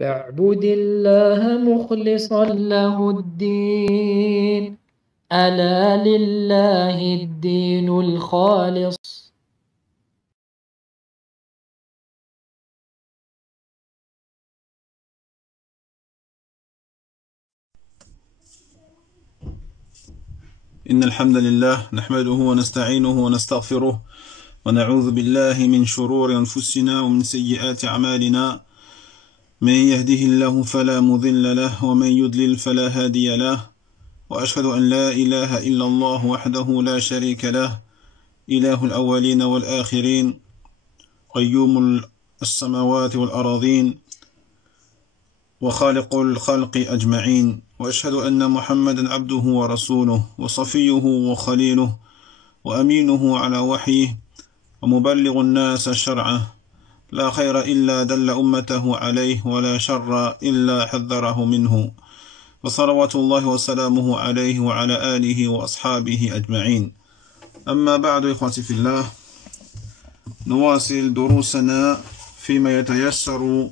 فاعبد الله مخلصا له الدين ألا لله الدين الخالص. إن الحمد لله نحمده ونستعينه ونستغفره ونعوذ بالله من شرور أنفسنا ومن سيئات أعمالنا. من يهده الله فلا مضل له ومن يضلل فلا هادي له، وأشهد أن لا إله إلا الله وحده لا شريك له، إله الأولين والآخرين، قيوم السماوات والأراضين، وخالق الخلق أجمعين. وأشهد أن محمدا عبده ورسوله وصفيه وخليله وأمينه على وحيه ومبلغ الناس شرعه، لا خير إلا دل أمته عليه ولا شر إلا حذره منه، وصلوات الله وسلامه عليه وعلى آله وأصحابه أجمعين. أما بعد، إخوتي في الله، نواصل دروسنا فيما يتيسر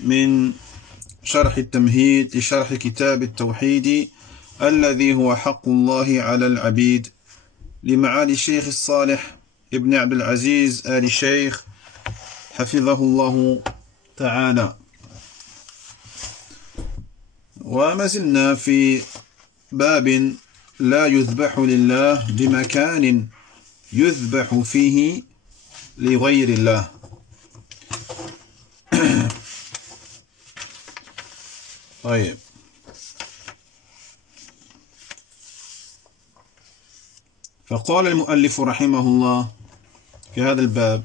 من شرح التمهيد لشرح كتاب التوحيد الذي هو حق الله على العبيد لمعالي الشيخ الصالح ابن عبد العزيز آل الشيخ حفظه الله تعالى. وما زلنا في باب لا يذبح لله بمكان يذبح فيه لغير الله. طيب، فقال المؤلف رحمه الله في هذا الباب: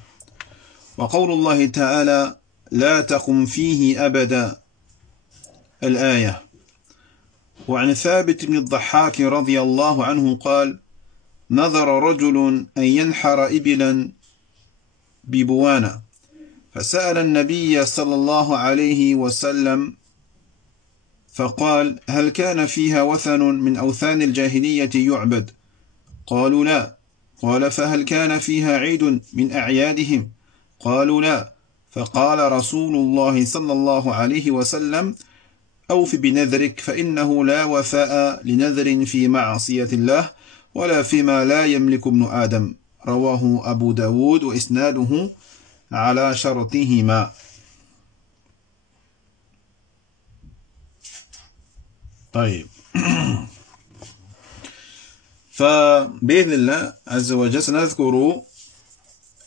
وقول الله تعالى لا تقم فيه أبدا، الآية. وعن ثابت بن الضحاك رضي الله عنه قال: نظر رجل أن ينحر إبلا ببوانة، فسأل النبي صلى الله عليه وسلم فقال: هل كان فيها وثن من أوثان الجاهلية يعبد؟ قالوا لا. قال: فهل كان فيها عيد من أعيادهم؟ قالوا لا. فقال رسول الله صلى الله عليه وسلم: أوف بنذرك، فإنه لا وفاء لنذر في معصية الله ولا فيما لا يملك ابن آدم. رواه أبو داود وإسناده على شرطهما. طيب، فبإذن الله عز وجل سنذكر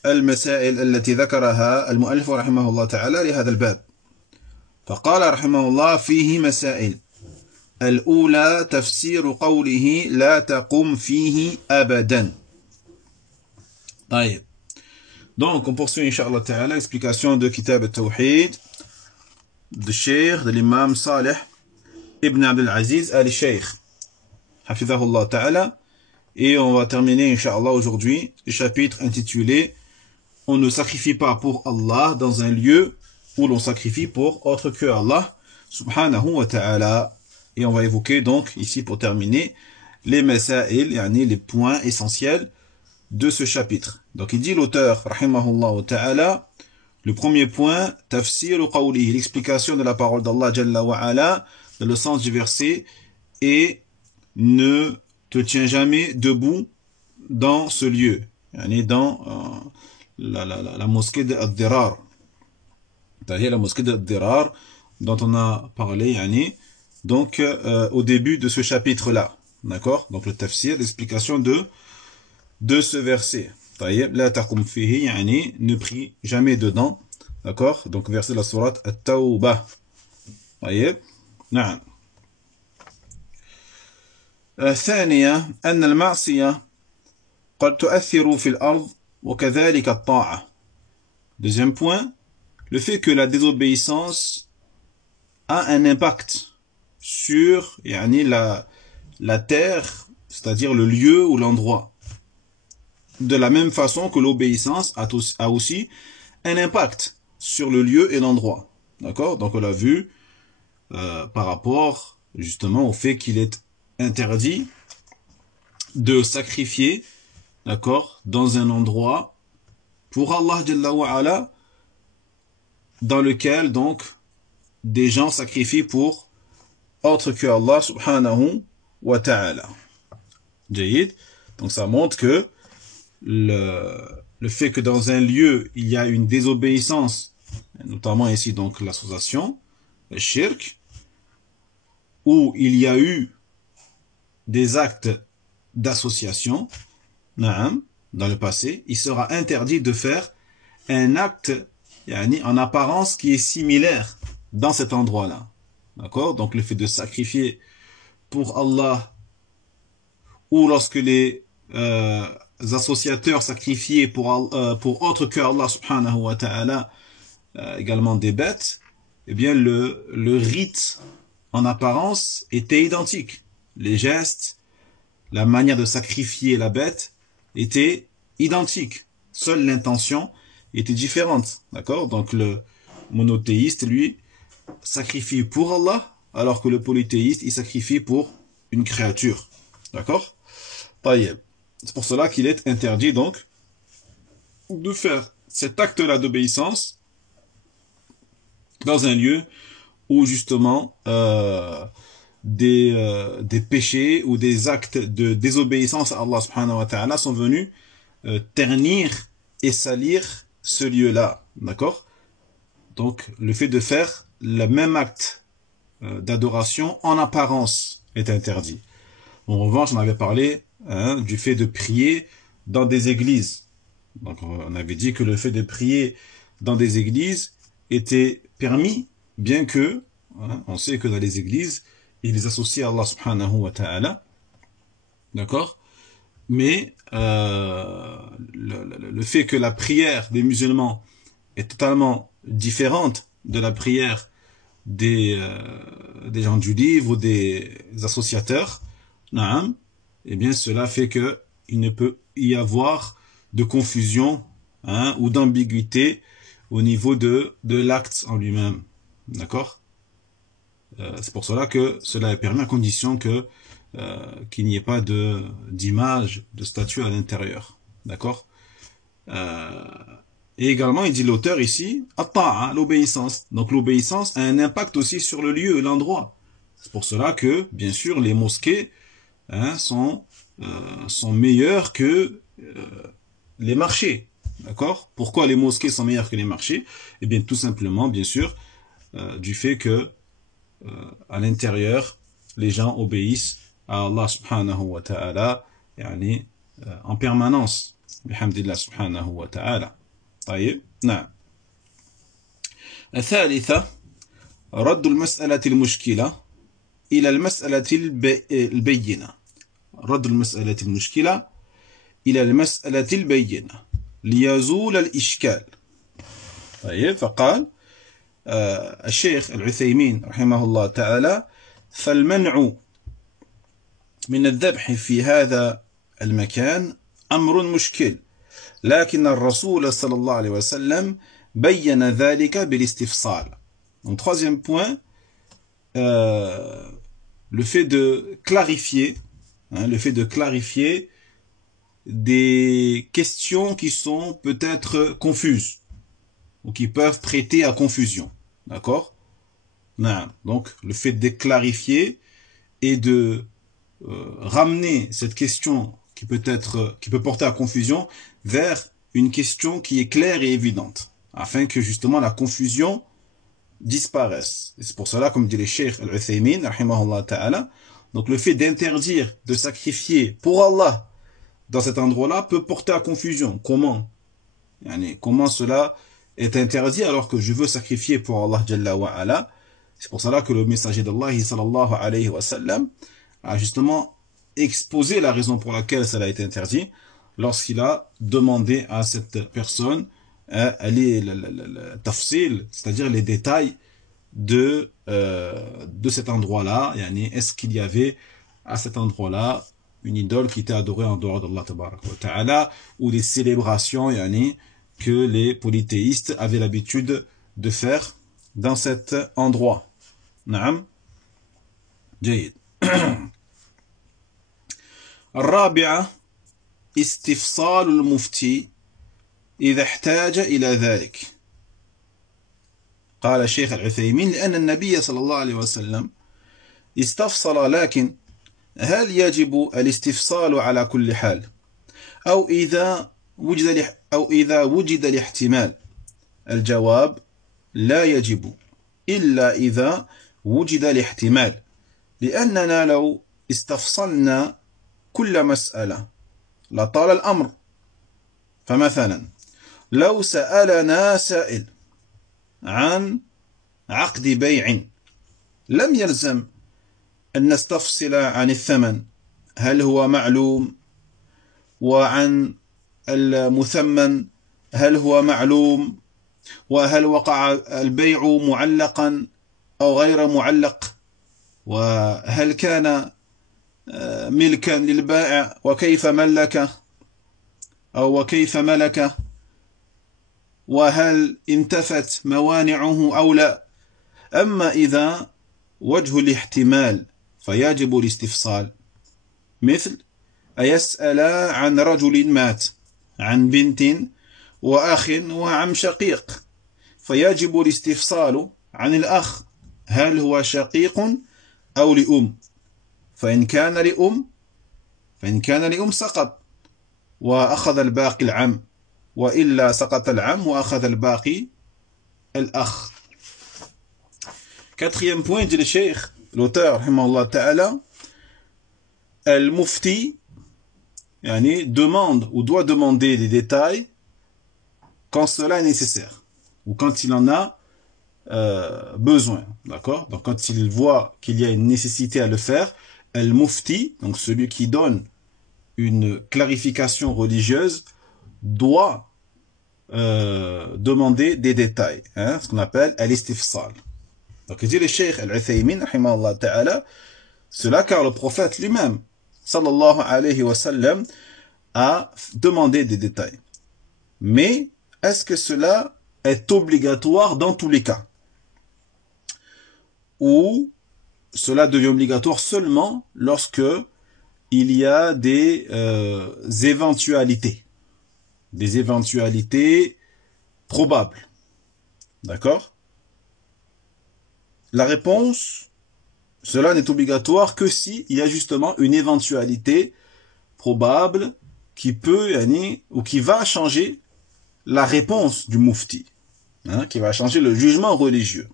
المسائل التي ذكرها المؤلف رحمه الله تعالى لهذا الباب. فقال رحمه الله: فيه مسائل. الأولى تفسير قوله لا تقم فيه أبدا. طيب، donc on poursuit Inch'Allah Ta'ala l'explication de Kitab al-Tawhid de Cheikh de l'imam Salih ibn Abdel Aziz al-Sheikh Hafizahullah Ta'ala, et on va terminer Inch'Allah aujourd'hui le chapitre intitulé On ne sacrifie pas pour Allah dans un lieu où l'on sacrifie pour autre que Allah subhanahu wa ta'ala. Et on va évoquer donc ici pour terminer les masail, yani les points essentiels de ce chapitre. Donc il dit l'auteur rahimahullah ta'ala, le premier point, tafsir qawlihi, l'explication de la parole d'Allah jalla wa ala dans le sens du verset: et ne te tiens jamais debout dans ce lieu, yani dans la mosquée de Ad-Dirar, c'est-à-dire la mosquée de Ad-Dirar dont on a parlé yani, donc au début de ce chapitre-là. D'accord? Donc le tafsir, l'explication de ce verset. La taqum fihi, yani, ne prie jamais dedans. D'accord? Donc verset de la sourate At-Tawbah. نعم. الثانية أن المعصية قد تؤثر في الأرض وكذلك الطاعة. Deuxième point, le fait que la désobéissance a un impact sur yani, la terre, c'est-à-dire le lieu ou l'endroit. De la même façon que l'obéissance a aussi un impact sur le lieu et l'endroit. D'accord? Donc on l'a vu par rapport justement au fait qu'il est interdit de sacrifier, d'accord, dans un endroit pour Allah Jalla wa Ala, dans lequel donc des gens sacrifient pour autre que Allah subhanahu wa ta'ala. Donc ça montre que le fait que dans un lieu il y a une désobéissance, notamment ici donc l'association, le shirk, où il y a eu des actes d'association, dans le passé, il sera interdit de faire un acte en apparence qui est similaire dans cet endroit-là. D'accord? Donc le fait de sacrifier pour Allah, ou lorsque les associateurs sacrifiaient pour autre que Allah subhanahu wa ta'ala, également des bêtes, eh bien le rite en apparence était identique. Les gestes, la manière de sacrifier la bête était identique. Seule l'intention était différente. D'accord? Donc le monothéiste, lui, sacrifie pour Allah, alors que le polythéiste, il sacrifie pour une créature. D'accord? C'est pour cela qu'il est interdit donc de faire cet acte-là d'obéissance dans un lieu où justement des péchés ou des actes de désobéissance à Allah subhanahu wa ta'ala sont venus ternir et salir ce lieu-là. D'accord? Donc le fait de faire le même acte d'adoration en apparence est interdit. En revanche, on avait parlé du fait de prier dans des églises. Donc on avait dit que le fait de prier dans des églises était permis, bien que on sait que dans les églises, ils associent Allah subhanahu wa ta'ala. D'accord? Mais le fait que la prière des musulmans est totalement différente de la prière des gens du livre ou des associateurs, eh bien cela fait que il ne peut y avoir de confusion ou d'ambiguïté au niveau de l'acte en lui-même. D'accord? C'est pour cela que cela est permis à condition que qu'il n'y ait pas d'image, de statue à l'intérieur. D'accord? Et également, il dit l'auteur ici, l'obéissance. Donc l'obéissance a un impact aussi sur le lieu, l'endroit. C'est pour cela que, bien sûr, les mosquées sont meilleures que les marchés. D'accord? Pourquoi les mosquées sont meilleures que les marchés? Eh bien, tout simplement, bien sûr, du fait que à l'intérieur, les gens obéissent à Allah subhanahu wa ta'ala en permanence. Bihamdillah subhanahu wa ta'ala. طيب نعم. الثالثة رد المسألة المشكلة إلى المسألة البينة. رد المسألة المشكلة إلى المسألة البينة ليزول الإشكال. طيب فقال الشيخ العثيمين رحمه الله تعالى: فالمنع من الذبح في هذا المكان أمر مشكل، لكن الرسول صلى الله عليه وسلم بين ذلك بالاستفصال. Donc troisième point, le fait de clarifier, des questions qui sont peut-être confuses ou qui peuvent prêter à confusion. D'accord? Donc le fait de clarifier et de ramener cette question qui peut porter à confusion vers une question qui est claire et évidente, afin que justement la confusion disparaisse. Et c'est pour cela, comme dit le Cheikh Al-Uthaymin, rahimahullah ta'ala, donc le fait d'interdire de sacrifier pour Allah dans cet endroit-là peut porter à confusion. Comment? Comment cela est interdit alors que je veux sacrifier pour Allah Jalla wa Ala? C'est pour cela que le messager d'Allah sallallahu alayhi wa sallam a justement exposé la raison pour laquelle cela est interdit lorsqu'il a demandé à cette personne le tafsil, c'est-à-dire les détails de cet endroit-là. Est-ce qu'il y avait à cet endroit-là une idole qui était adorée en dehors d'Allah tabaraka wa ta'ala, ou des célébrations que les polythéistes avaient l'habitude de faire dans cet endroit. Naam. جيد. الرابعة استفصال المفتي إذا احتاج إلى ذلك. قال الشيخ العثيمين لأن النبي صلى الله عليه وسلم استفصل لكن هل يجب الاستفصال على كل حال أو إذا وجد الاحتمال؟ الجواب لا يجب إلا إذا وجد الاحتمال، لأننا لو استفصلنا كل مسألة لطال الأمر. فمثلا لو سألنا سائل عن عقد بيع لم يلزم أن نستفصل عن الثمن هل هو معلوم، وعن المثمن هل هو معلوم، وهل وقع البيع معلقا أو غير معلق، وهل كان ملكا للبائع وكيف ملكه أو وكيف ملكه، وهل انتفت موانعه أو لا. أما إذا وجه الاحتمال فيجب الاستفصال، مثل أيسأل عن رجل مات، عن بنت وأخ وعم شقيق، فيجب الاستفصال عن الأخ هل هو شقيق أو لأم، فإن كان لأم سقط وأخذ الباقي العم، وإلا سقط العم وأخذ الباقي الأخ. Quatrième point, dit le Cheikh, l'auteur, rahimahullah ta'ala, al-mufti demande ou doit demander des détails quand cela est nécessaire ou quand il en a besoin, d'accord? Donc quand il voit qu'il y a une nécessité à le faire, al-mufti, donc celui qui donne une clarification religieuse, doit demander des détails, ce qu'on appelle al-istifsal. Donc il dit le Cheikh al-Uthaymin, rahimahullah ta'ala, cela car le prophète lui-même, sallallahu alayhi wa sallam, a demandé des détails. Mais est-ce que cela est obligatoire dans tous les cas? Ou cela devient obligatoire seulement lorsque il y a des éventualités probables. D'accord? La réponse, cela n'est obligatoire que si il y a justement une éventualité probable qui peut, ou qui va changer la réponse du mufti, qui va changer le jugement religieux.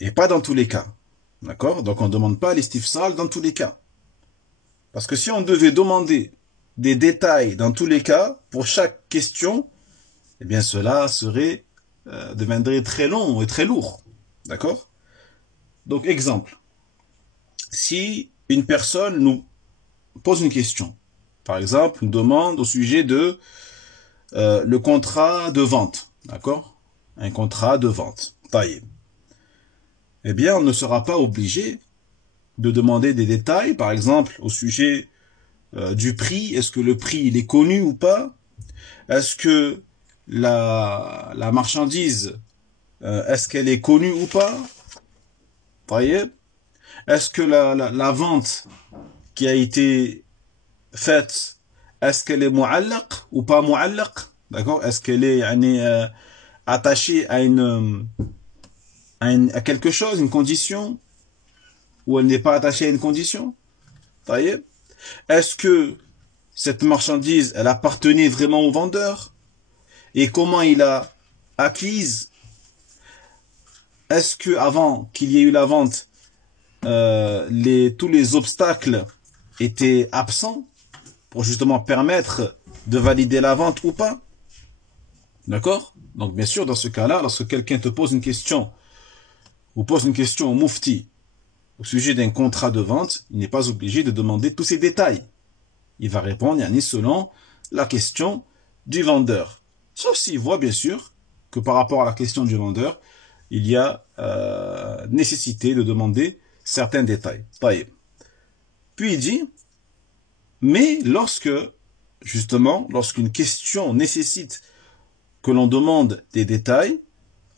Et pas dans tous les cas. D'accord? Donc on ne demande pas l'istifsal dans tous les cas. Parce que si on devait demander des détails dans tous les cas, pour chaque question, eh bien cela deviendrait très long et très lourd. D'accord? Donc exemple, si une personne nous pose une question, par exemple, nous demande au sujet de le contrat de vente, d'accord? Un contrat de vente, taillé. Eh bien, on ne sera pas obligé de demander des détails, par exemple, au sujet du prix. Est-ce que le prix il est connu ou pas? Est-ce que la marchandise, est-ce qu'elle est connue ou pas? Voyez? Est-ce que la vente qui a été faite, est-ce qu'elle est mu'allaq ou pas mu'allaq? D'accord? Est-ce qu'elle est attachée à quelque chose, une condition, ou elle n'est pas attachée à une condition? Voyez? Est-ce que cette marchandise, elle appartenait vraiment au vendeur? Et comment il a acquise? Est-ce que avant qu'il y ait eu la vente, tous les obstacles étaient absents pour justement permettre de valider la vente ou pas? D'accord? Donc bien sûr, dans ce cas-là, lorsque quelqu'un te pose une question, ou pose une question au mufti au sujet d'un contrat de vente, il n'est pas obligé de demander tous ces détails. Il va répondre selon la question du vendeur. Sauf s'il voit bien sûr que par rapport à la question du vendeur, il y a nécessité de demander certains détails. Puis il dit, mais lorsqu'une question nécessite que l'on demande des détails,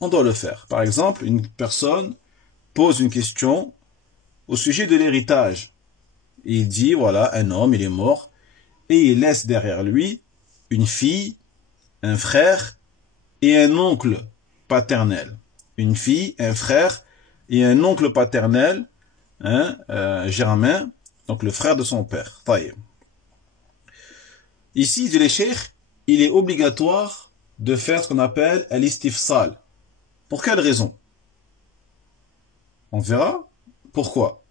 on doit le faire. Par exemple, une personne pose une question au sujet de l'héritage. Il dit, voilà, un homme, il est mort, et il laisse derrière lui une fille, un frère et un oncle paternel. Une fille, un frère et un oncle paternel, hein, germain, donc le frère de son père. Taïb. Ici, dit le cheikh, il est obligatoire de faire ce qu'on appelle l'istifsal. Pour quelle raison? On verra pourquoi.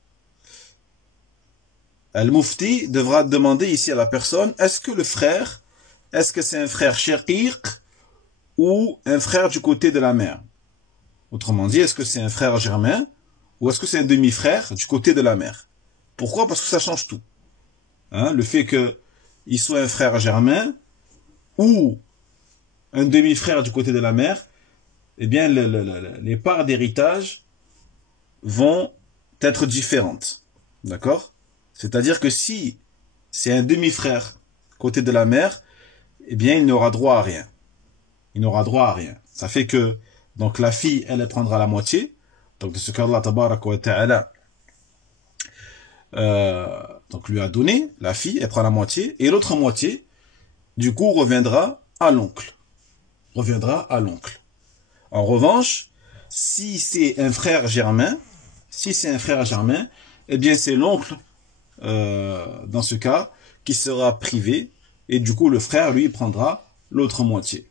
Le mufti devra demander ici à la personne, est-ce que le frère, est-ce que c'est un frère shaqiq ou un frère du côté de la mère? Autrement dit, est-ce que c'est un frère germain ou est-ce que c'est un demi-frère du côté de la mère? Pourquoi? Parce que ça change tout. Hein, le fait qu'il soit un frère germain ou un demi-frère du côté de la mère, eh bien, les parts d'héritage vont être différentes. D'accord? C'est-à-dire que si c'est un demi-frère côté de la mère, eh bien, il n'aura droit à rien. Il n'aura droit à rien. Ça fait que, donc, la fille, elle prendra la moitié. Donc, de ce qu'Allah tabaraka wa ta'ala donc lui a donné, la fille, elle prend la moitié, et l'autre moitié, du coup, reviendra à l'oncle. Reviendra à l'oncle. En revanche, si c'est un frère germain, eh bien, c'est l'oncle, dans ce cas, qui sera privé, et du coup, le frère, lui, prendra l'autre moitié.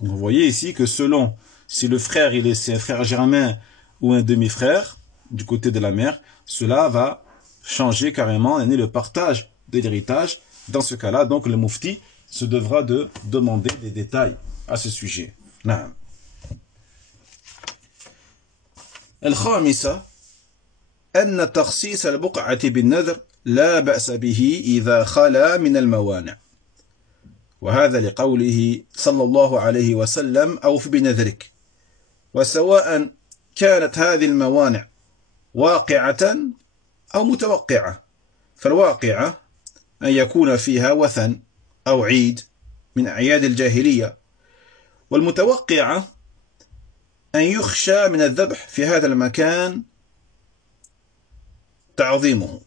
Donc, vous voyez ici que selon si le frère, c'est un frère germain ou un demi-frère, du côté de la mère, cela va changer carrément le partage de l'héritage. Dans ce cas-là, donc, le mufti se devra de demander des détails à ce sujet. Naam. الخامسة أن تخصيص البقعة بالنذر لا بأس به إذا خلا من الموانع وهذا لقوله صلى الله عليه وسلم أوف بنذرك وسواء كانت هذه الموانع واقعة أو متوقعة فالواقعة أن يكون فيها وثن أو عيد من أعياد الجاهلية والمتوقعة أن يخشى من الذبح في هذا المكان تعظيمه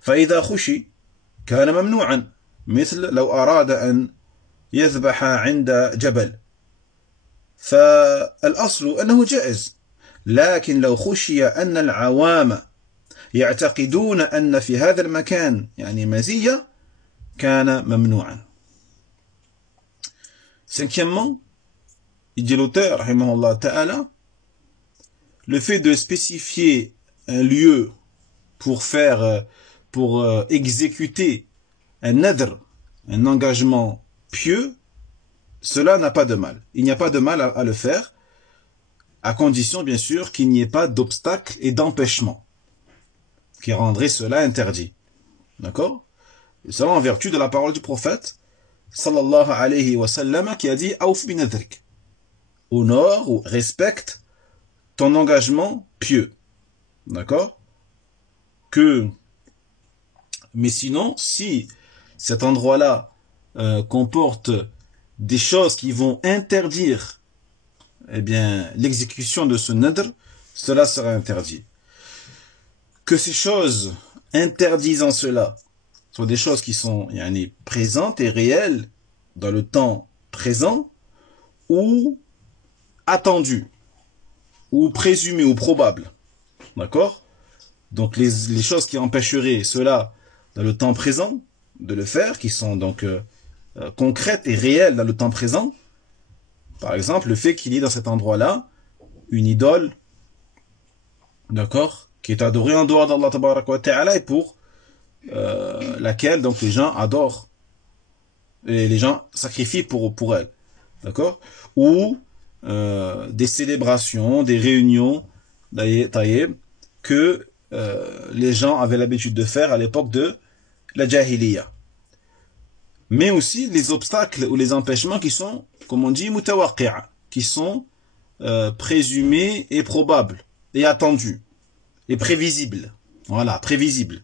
فإذا خشي كان ممنوعا مثل لو أراد أن يذبح عند جبل فالأصل أنه جائز لكن لو خشي أن العوام يعتقدون أن في هذا المكان يعني مزية كان ممنوعا. Cinquièmement, il dit l'auteur, rahimahullah ta'ala, le fait de spécifier un lieu pour exécuter un nadr, un engagement pieux, cela n'a pas de mal. Il n'y a pas de mal à le faire, à condition bien sûr qu'il n'y ait pas d'obstacle et d'empêchement qui rendrait cela interdit. D'accord? Et cela en vertu de la parole du prophète sallallahu alayhi wa sallam qui a dit Aouf bin nadrik. Honore ou respecte ton engagement pieux. D'accord? Mais sinon, si cet endroit-là comporte des choses qui vont interdire eh bien, l'exécution de ce nadr, cela sera interdit. Que ces choses interdisant cela soient des choses qui sont présentes et réelles dans le temps présent ou attendues ou présumées ou probables. D'accord? Donc les choses qui empêcheraient cela dans le temps présent de le faire, qui sont donc concrètes et réelles dans le temps présent, par exemple le fait qu'il y ait dans cet endroit-là une idole, d'accord, qui est adorée en dehors d'Allah tabaraka wa ta'ala et pour laquelle donc les gens adorent et les gens sacrifient pour elle, d'accord, ou des célébrations, des réunions taïeb, que les gens avaient l'habitude de faire à l'époque de la jahiliya. Mais aussi les obstacles ou les empêchements qui sont, comme on dit, mutawaqqi'a, qui sont présumés et probables, et attendus, et prévisibles. Voilà, prévisibles.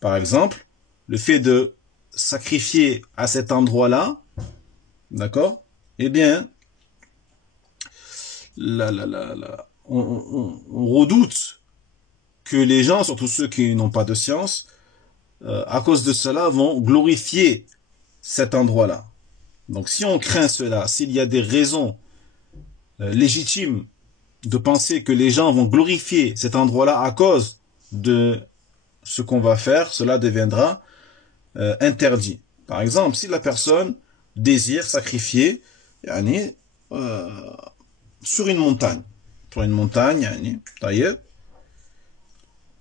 Par exemple, le fait de sacrifier à cet endroit-là, d'accord, eh bien, on redoute que les gens, surtout ceux qui n'ont pas de science, à cause de cela, vont glorifier cet endroit-là. Donc si on craint cela, s'il y a des raisons légitimes de penser que les gens vont glorifier cet endroit-là à cause de ce qu'on va faire, cela deviendra interdit. Par exemple, si la personne désire sacrifier sur une montagne,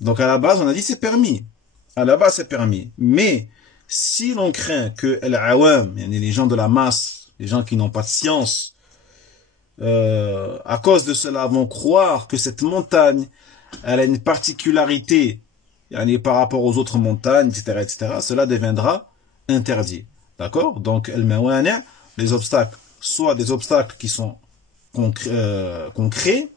donc à la base on a dit c'est permis, à la base c'est permis, mais si l'on craint que les gens de la masse, les gens qui n'ont pas de science, à cause de cela vont croire que cette montagne elle a une particularité par rapport aux autres montagnes, etc., cela deviendra interdit. D'accord? Donc, les obstacles, soit des obstacles qui sont concrets,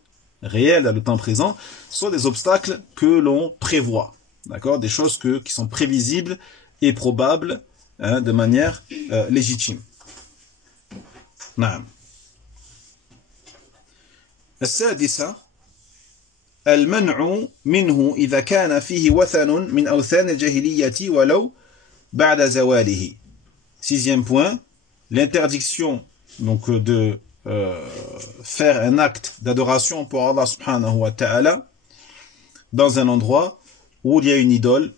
réels dans le temps présent, soit des obstacles que l'on prévoit. D'accord? Des choses qui sont prévisibles et probables de manière légitime. نعم. السادسة المنع منه إذا كان فيه وثن من أوثان الجاهلية ولو بعد زواله. Sixième point, l'interdiction donc de faire un acte d'adoration pour Allah subhanahu wa ta'ala dans un endroit où il y a une idole,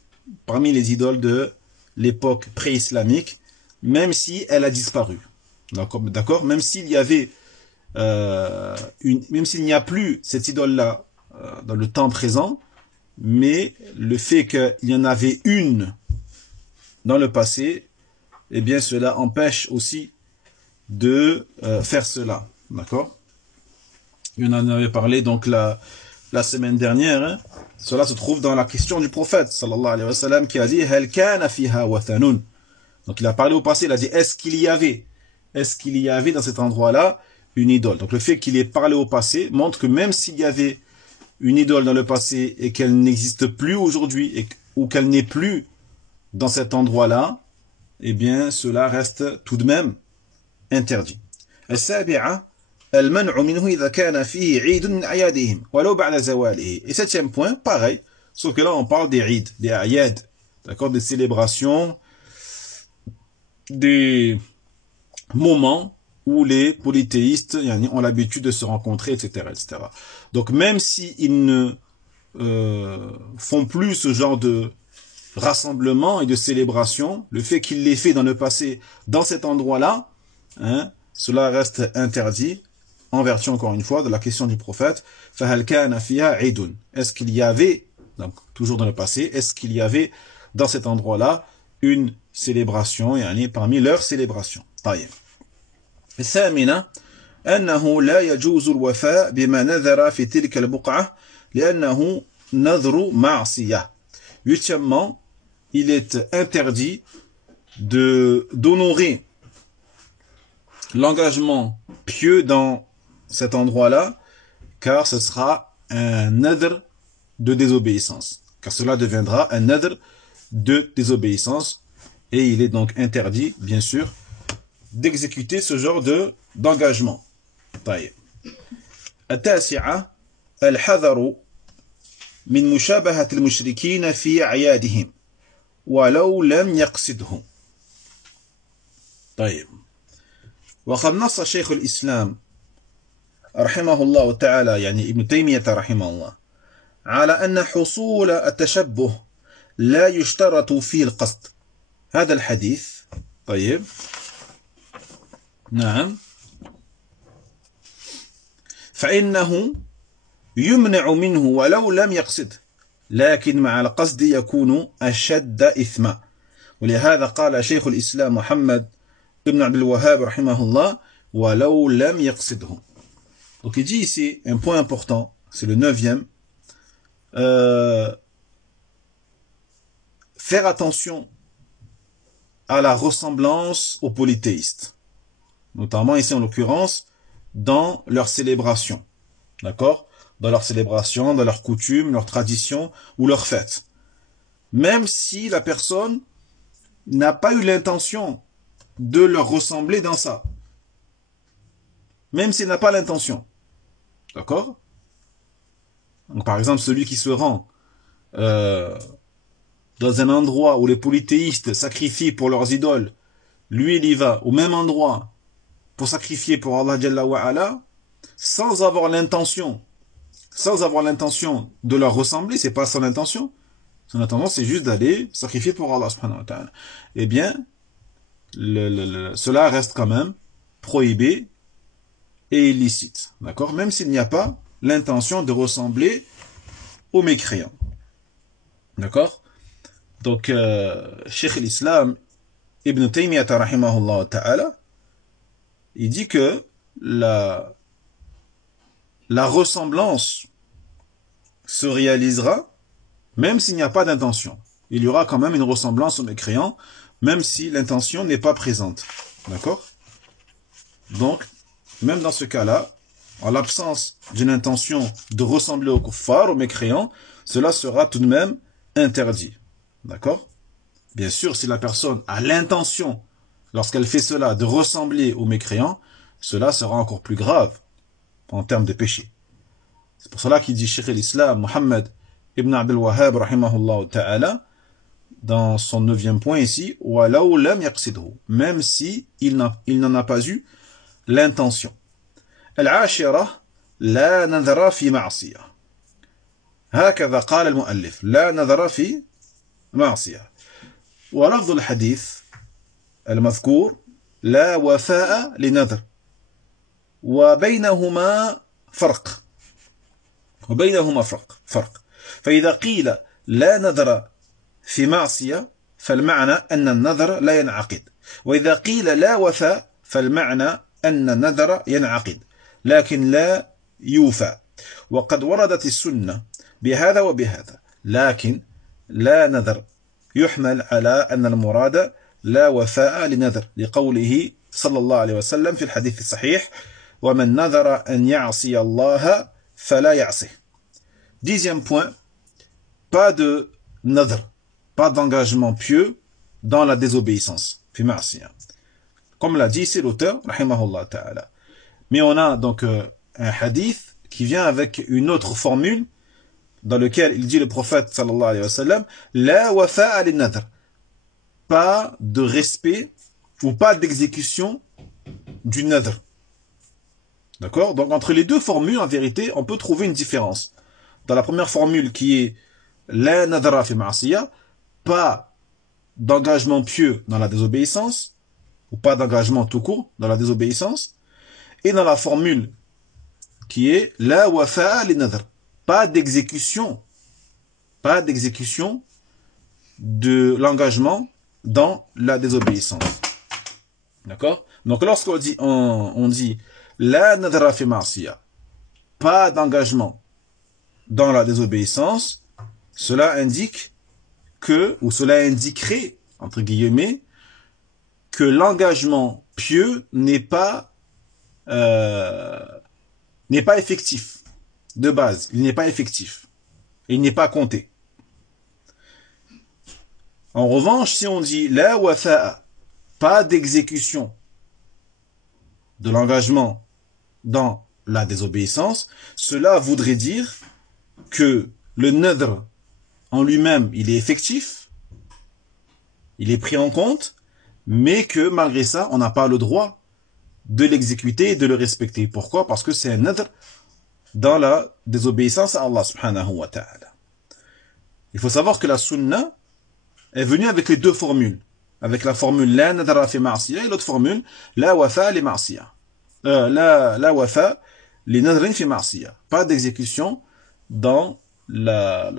parmi les idoles de l'époque pré-islamique, même si elle a disparu. D'accord? Même s'il y avait même s'il n'y a plus cette idole-là dans le temps présent, mais le fait qu'il y en avait une dans le passé, eh bien cela empêche aussi de faire cela. D'accord? On en avait parlé donc la semaine dernière. Hein. Cela se trouve dans la question du prophète sallallahu alayhi wa sallam qui a dit Hal kana fiha wathanun. Donc il a parlé au passé, il a dit est-ce qu'il y avait dans cet endroit-là une idole. Donc le fait qu'il ait parlé au passé montre que même s'il y avait une idole dans le passé et qu'elle n'existe plus aujourd'hui ou qu'elle n'est plus dans cet endroit-là, eh bien cela reste tout de même interdit. السابعة المنع منه إذا كان فيه عيد من أعيادهم ولو بعد زواله. Et septième point, pareil, sauf que là on parle des Eid, des Ayad, d'accord, des célébrations, des moments où les polythéistes ont l'habitude de se rencontrer, etc., etc. Donc même s'ils ne font plus ce genre de rassemblement et de célébration, le fait qu'ils l'aient fait dans le passé, dans cet endroit-là, cela reste interdit, en vertu encore une fois de la question du prophète, فَهَلْ كَانَ فِيهَا عِيدٌ. Est-ce qu'il y avait, donc toujours dans le passé, est-ce qu'il y avait dans cet endroit-là une célébration, parmi leurs célébrations. طيب. الثامنة أنه لا يجوز الوفاء بما نذر في تلك البقعة لأنه نذر معصية. Huitièmement, il est interdit d'honorer l'engagement pieux dans cet endroit-là, car ce sera un nadr de désobéissance. Car cela deviendra un nadr de désobéissance. Et il est donc interdit, bien sûr, d'exécuter ce genre d'engagement. طيب. التاسعة الحذر من مشابهة المشركين في أعيادهم ولو لم يقصدهم. طيب. وقد نص شيخ الإسلام رحمه الله تعالى ابن تيمية رحمه الله على أن حصول التشبه لا يشترط فيه القصد. هذا الحديث طيب نعم فإنه يمنع منه ولو لم يقصد لكن مع القصد يكون أشد إثما. ولهذا قال شيخ الإسلام محمد ابن عبد الوهاب رحمه الله ولو لم يقصده. Donc il dit ici un point important, c'est le 9e, faire attention à la ressemblance aux polythéistes, notamment ici en l'occurrence dans leurs célébrations, d'accord, dans leurs célébrations, dans leurs coutumes, leurs traditions ou leurs fêtes, même si la personne n'a pas eu l'intention de leur ressembler dans ça, même s'il n'a pas l'intention, d'accord. Donc par exemple celui qui se rend dans un endroit où les polythéistes sacrifient pour leurs idoles lui il y va au même endroit pour sacrifier pour Allah Jalla wa Ala, sans avoir l'intention de leur ressembler, c'est pas son intention. Son intention, c'est juste d'aller sacrifier pour Allah subhanahu wa ta'ala. Eh bien, cela reste quand même prohibé et illicite. D'accord? Même s'il n'y a pas l'intention de ressembler aux mécréants. D'accord? Donc, Cheikh l'Islam Ibn Taymiyyah rahimahullah ta'ala, il dit que la ressemblance se réalisera même s'il n'y a pas d'intention. Il y aura quand même une ressemblance aux mécréants, même si l'intention n'est pas présente. D'accord? Donc, même dans ce cas-là, en l'absence d'une intention de ressembler aux kuffars, aux mécréants, cela sera tout de même interdit. D'accord? Bien sûr, si la personne a l'intention, lorsqu'elle fait cela, de ressembler aux mécréants, cela sera encore plus grave en termes de péché. C'est pour cela qu'il dit Cheikh l'Islam, Muhammad ibn Abdul Wahhab, rahimahullah ta'ala, dans son 9e point ici, وَلَوْ لَمْ يَقْصِدْهُ, même si il n'en a pas eu l'intention. العاشرة لا نذر في معصية. هكذا قال المؤلف لا نذر في معصية. ولفظ الحديث المذكور لا وفاء لنذر وبينهما فرق فإذا قيل لا نذر في معصية فالمعنى أن النذر لا ينعقد وإذا قيل لا وفاء فالمعنى أن النذر ينعقد لكن لا يوفى وقد وردت السنة بهذا وبهذا لكن لا نذر يحمل على أن المراد لا وفاء لنذر لقوله صلى الله عليه وسلم في الحديث الصحيح ومن نذر أن يعصي الله فلا يعصيه. 10e point, pas de nadr, pas d'engagement pieux dans la désobéissance. Comme l'a dit, c'est l'auteur, rahimahullah ta'ala. Mais on a donc un hadith qui vient avec une autre formule dans lequel il dit le prophète sallallahu alayhi wa sallam la wafa'a lin-nadr, pas de respect ou pas d'exécution du nadr. D'accord? Donc entre les deux formules, en vérité, on peut trouver une différence. Dans la première formule qui est la nadra fi ma'siyah, pas d'engagement pieux dans la désobéissance, ou pas d'engagement tout court dans la désobéissance, et dans la formule qui est la wafa'a lin-nadr, pas d'exécution de l'engagement dans la désobéissance. D'accord? Donc lorsqu'on dit on dit la nadra fi ma'siyah, pas d'engagement dans la désobéissance, cela indique que, ou cela indiquerait, entre guillemets, que l'engagement pieux n'est pas effectif de base, il n'est pas effectif, il n'est pas compté. En revanche, si on dit la wafa'a, pas d'exécution de l'engagement dans la désobéissance, cela voudrait dire que le nadr en lui-même, il est effectif, il est pris en compte, mais que malgré ça, on n'a pas le droit de l'exécuter et de le respecter. Pourquoi? Parce que c'est un nadr dans la désobéissance à Allah subhanahu wa ta'ala. Il faut savoir que la sunna est venue avec les deux formules. Avec la formule la nadra fi ma'siyah et l'autre formule la wafa li ma'siyah. La wafa li nadrin fi ma'siyah. Pas d'exécution dans la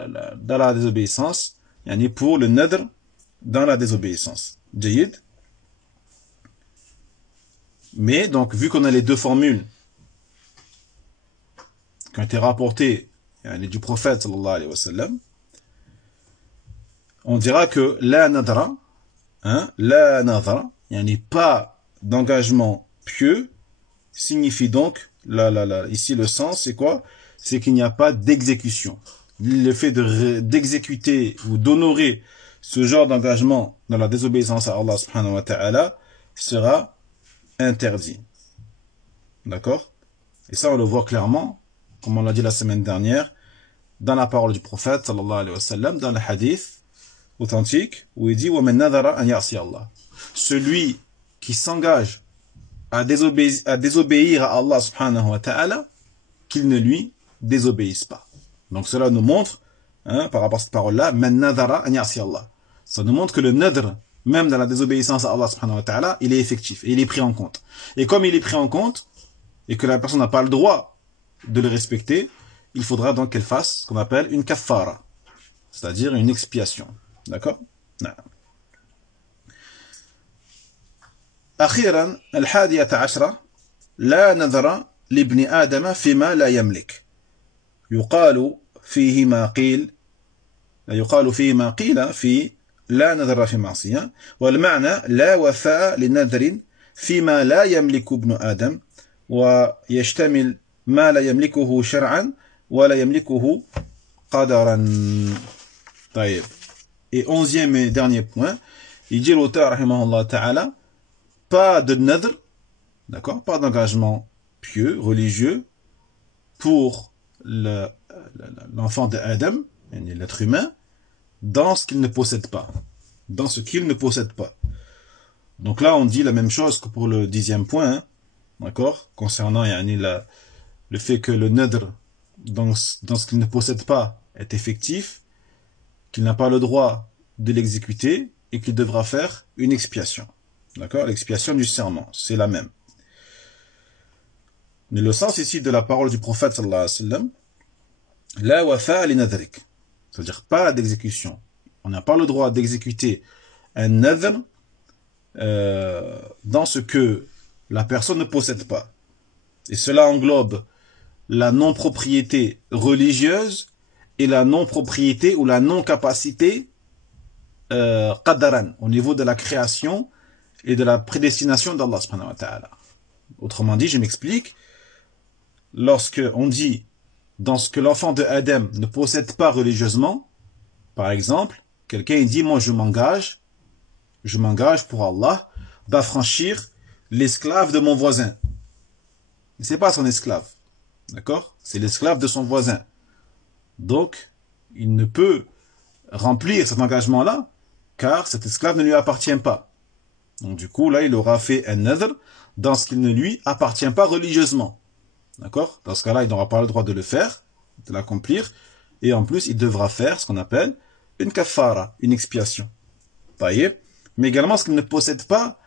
désobéissance, yani pour le nadr dans la désobéissance. Jayid. Mais donc, vu qu'on a les deux formules qui ont été rapportées du prophète sallallahu alayhi wa sallam, on dira que la nadra, yani pas d'engagement pieux, signifie donc, ici le sens, c'est quoi? C'est qu'il n'y a pas d'exécution. Le fait d'exécuter ou d'honorer ce genre d'engagement dans la désobéissance à Allah subhanahu wa ta'ala sera interdit. D'accord? Et ça, on le voit clairement, comme on l'a dit la semaine dernière, dans la parole du prophète, sallallahu alayhi wa sallam, dans le hadith authentique, où il dit « وَمَنْ نَذَرَ أَنْ يَعْصِيَ اللَّهِ » Celui qui s'engage à désobéir à Allah subhanahu wa ta'ala qu'il ne lui désobéisse pas. Donc cela nous montre, par rapport à cette parole-là, man nadhara an ya'si Allah. Ça nous montre que le nadr, même dans la désobéissance à Allah subhanahu wa ta'ala, il est effectif et il est pris en compte. Et comme il est pris en compte, et que la personne n'a pas le droit de le respecter, il faudra donc qu'elle fasse ce qu'on appelle une kaffara, c'est-à-dire une expiation. D'accord? أخيرا الحادية عشرة لا نذر لابن آدم فيما لا يملك يقال فيه ما قيل في لا نذر في معصية والمعنى لا وفاء لنذر فيما لا يملك ابن آدم ويشتمل ما لا يملكه شرعا ولا يملكه قدرا. طيب. Et 11e et dernier point, il dit l'auteur rahimahullah ta'ala, pas de nadr, d'accord, pas d'engagement pieux, religieux, pour l'enfant d'Adam, l'être humain, dans ce qu'il ne possède pas. Dans ce qu'il ne possède pas. Donc là, on dit la même chose que pour le 10e point, d'accord, concernant le fait que le nadr, dans ce qu'il ne possède pas, est effectif, qu'il n'a pas le droit de l'exécuter et qu'il devra faire une expiation. D'accord? L'expiation du serment, c'est la même. Mais le sens ici de la parole du prophète sallallahu alayhi wa sallam, la wafa li nadrik, c'est-à-dire pas d'exécution. On n'a pas le droit d'exécuter un nadr dans ce que la personne ne possède pas. Et cela englobe la non-propriété religieuse et la non-propriété ou la non-capacité qadaran, au niveau de la création et de la prédestination d'Allah subhanahu wa ta'ala. Autrement dit, je m'explique, lorsque on dit dans ce que l'enfant de Adam ne possède pas religieusement, par exemple, quelqu'un dit, moi je m'engage pour Allah d'affranchir l'esclave de mon voisin. C'est pas son esclave, d'accord? C'est l'esclave de son voisin. Donc, il ne peut remplir cet engagement-là, car cet esclave ne lui appartient pas. Donc du coup, là, il aura fait un nadr dans ce qu'il ne lui appartient pas religieusement. D'accord? Dans ce cas-là, il n'aura pas le droit de le faire, de l'accomplir, et en plus, il devra faire ce qu'on appelle une kaffara, une expiation. Taïeb. Mais également ce qu'il ne possède pas,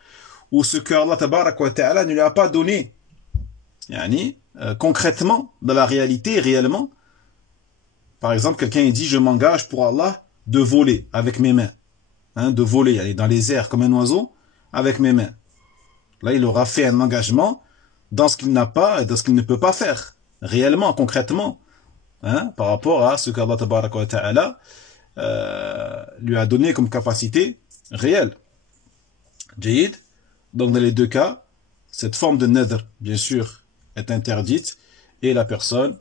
ou ce que Allah tabarak wa ta'ala ne lui a pas donné. Concrètement, dans la réalité, réellement. Par exemple, quelqu'un dit, je m'engage pour Allah de voler avec mes mains. De voler, aller dans les airs comme un oiseau, avec mes mains. Là, il aura fait un engagement dans ce qu'il n'a pas et dans ce qu'il ne peut pas faire, réellement, concrètement, par rapport à ce qu'Allah tabaraka wa ta'ala lui a donné comme capacité réelle. Jayid. Donc, dans les deux cas, cette forme de nadr, bien sûr, est interdite et la personne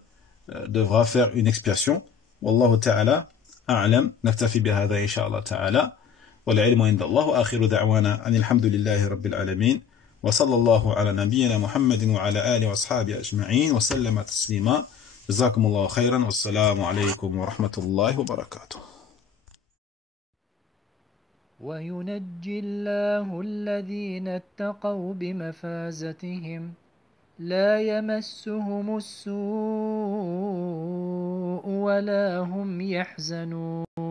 devra faire une expiation. Wallahu ta'ala a'lam. Naktafi bihada inshallah ta'ala. والعلم عند الله وآخر دعوانا أن الحمد لله رب العالمين وصلى الله على نبينا محمد وعلى آله وأصحابه أجمعين وسلم تسليما جزاكم الله خيرا والسلام عليكم ورحمة الله وبركاته. وينجي الله الذين اتقوا بمفازتهم لا يمسهم السوء ولا هم يحزنون.